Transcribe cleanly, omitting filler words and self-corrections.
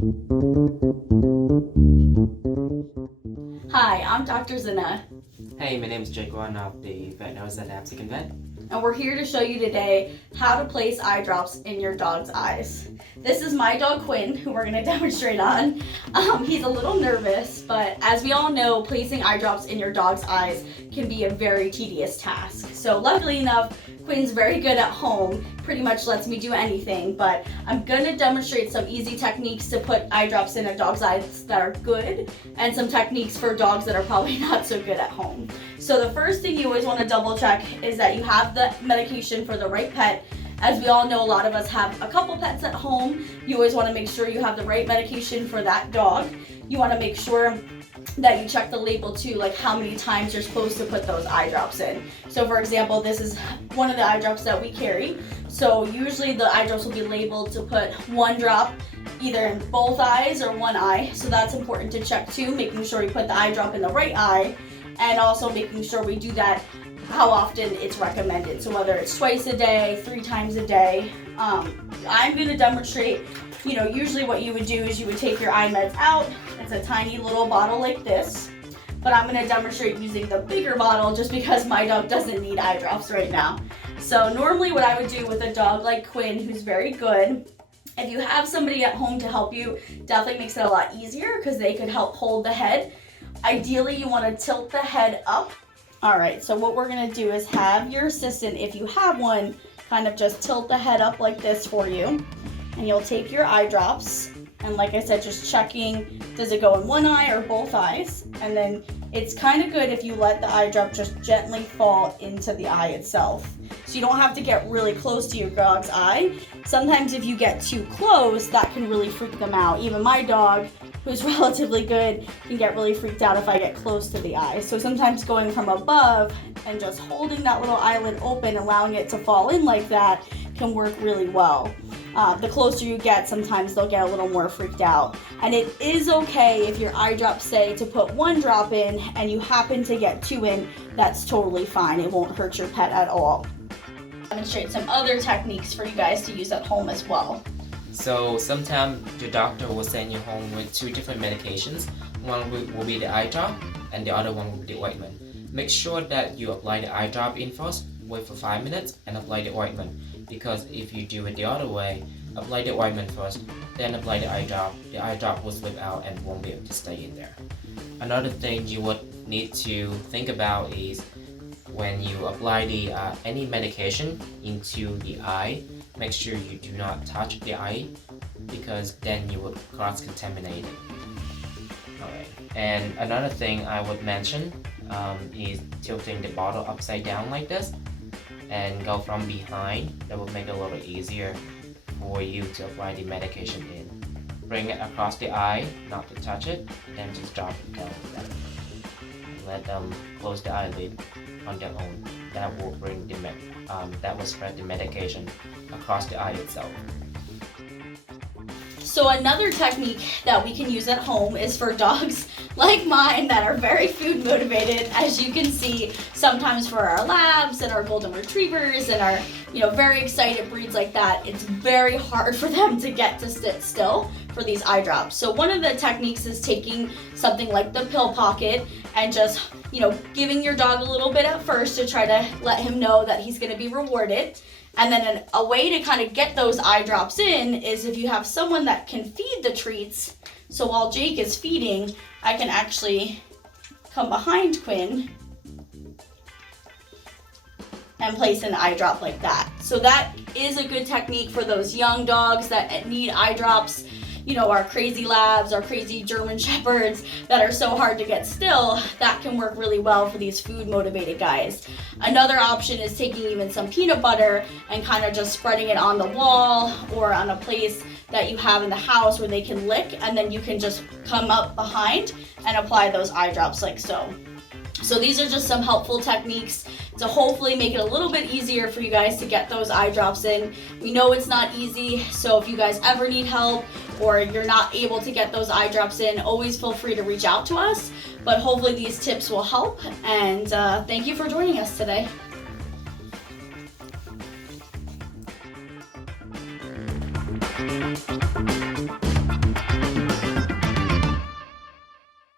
Hi, I'm Dr. Zinna, Hey, my name is Jake, one of the veterinarians at Applicant Vet. and we're here to show you today how to place eye drops in your dog's eyes. This is my dog Quinn, who we're going to demonstrate on. He's a little nervous, but as we all know, placing eye drops in your dog's eyes can be a very tedious task. So luckily enough, Quinn's very good at home, pretty much lets me do anything, but I'm going to demonstrate some easy techniques to put eye drops in a dog's eyes that are good, and some techniques for dogs that are probably not so good at home. So the first thing you always want to double check is that you have the medication for the right pet. As we all know, a lot of us have a couple pets at home. You always want to make sure you have the right medication for that dog. You want to make sure that you check the label too, like how many times you're supposed to put those eye drops in. So for example, this is one of the eye drops that we carry. So usually the eye drops will be labeled to put one drop either in both eyes or one eye. So that's important to check too, making sure you put the eye drop in the right eye, and also making sure we do that how often it's recommended. So whether it's twice a day, 3 times a day. I'm going to demonstrate, usually what you would do is you would take your eye meds out. It's a tiny little bottle like this, but I'm going to demonstrate using the bigger bottle just because my dog doesn't need eye drops right now. So normally what I would do with a dog like Quinn, who's very good, if you have somebody at home to help you, definitely makes it a lot easier because they could help hold the head. Ideally, you want to tilt the head up. All right, so what we're going to do is have your assistant, if you have one, kind of just tilt the head up like this for you. And you'll take your eye drops, and like I said, just checking, does it go in one eye or both eyes? And then it's kind of good if you let the eye drop just gently fall into the eye itself. So you don't have to get really close to your dog's eye. Sometimes if you get too close, that can really freak them out. Even my dog, who's relatively good, can get really freaked out if I get close to the eye. So sometimes going from above and just holding that little eyelid open, allowing it to fall in like that, can work really well. The closer you get, sometimes they'll get a little more freaked out. And it is okay if your eye drops say to put 1 drop in and you happen to get 2 in, that's totally fine. It won't hurt your pet at all. Demonstrate some other techniques for you guys to use at home as well. So sometimes the doctor will send you home with 2 different medications. One will be the eye drop and the other one will be the ointment. Make sure that you apply the eye drop in first, wait for 5 minutes and apply the ointment. Because if you do it the other way, apply the ointment first, then apply the eye drop will slip out and won't be able to stay in there. Another thing you would need to think about is when you apply the any medication into the eye, make sure you do not touch the eye because then you will cross-contaminate it. Alright. And another thing I would mention is tilting the bottle upside down like this and go from behind. That will make it a little bit easier for you to apply the medication in. Bring it across the eye, not to touch it, then just drop it down. Let them close the eyelid on their own. That will bring that will spread the medication across the eye itself. So another technique that we can use at home is for dogs like mine that are very food motivated. As you can see, sometimes for our labs and our golden retrievers and our very excited breeds like that, it's very hard for them to get to sit still for these eye drops. So one of the techniques is taking something like the pill pocket and just giving your dog a little bit at first to try to let him know that he's going to be rewarded. And then a way to kind of get those eye drops in is if you have someone that can feed the treats. So while Jake is feeding, I can actually come behind Quinn and place an eye drop like that. So that is a good technique for those young dogs that need eye drops. Our crazy labs, our crazy German shepherds that are so hard to get still, that can work really well for these food motivated guys. Another option is taking even some peanut butter and kind of just spreading it on the wall or on a place that you have in the house where they can lick, and then you can just come up behind and apply those eye drops like so. So these are just some helpful techniques to hopefully make it a little bit easier for you guys to get those eye drops in. We know it's not easy, so if you guys ever need help or you're not able to get those eye drops in, always feel free to reach out to us. But hopefully these tips will help, and thank you for joining us today.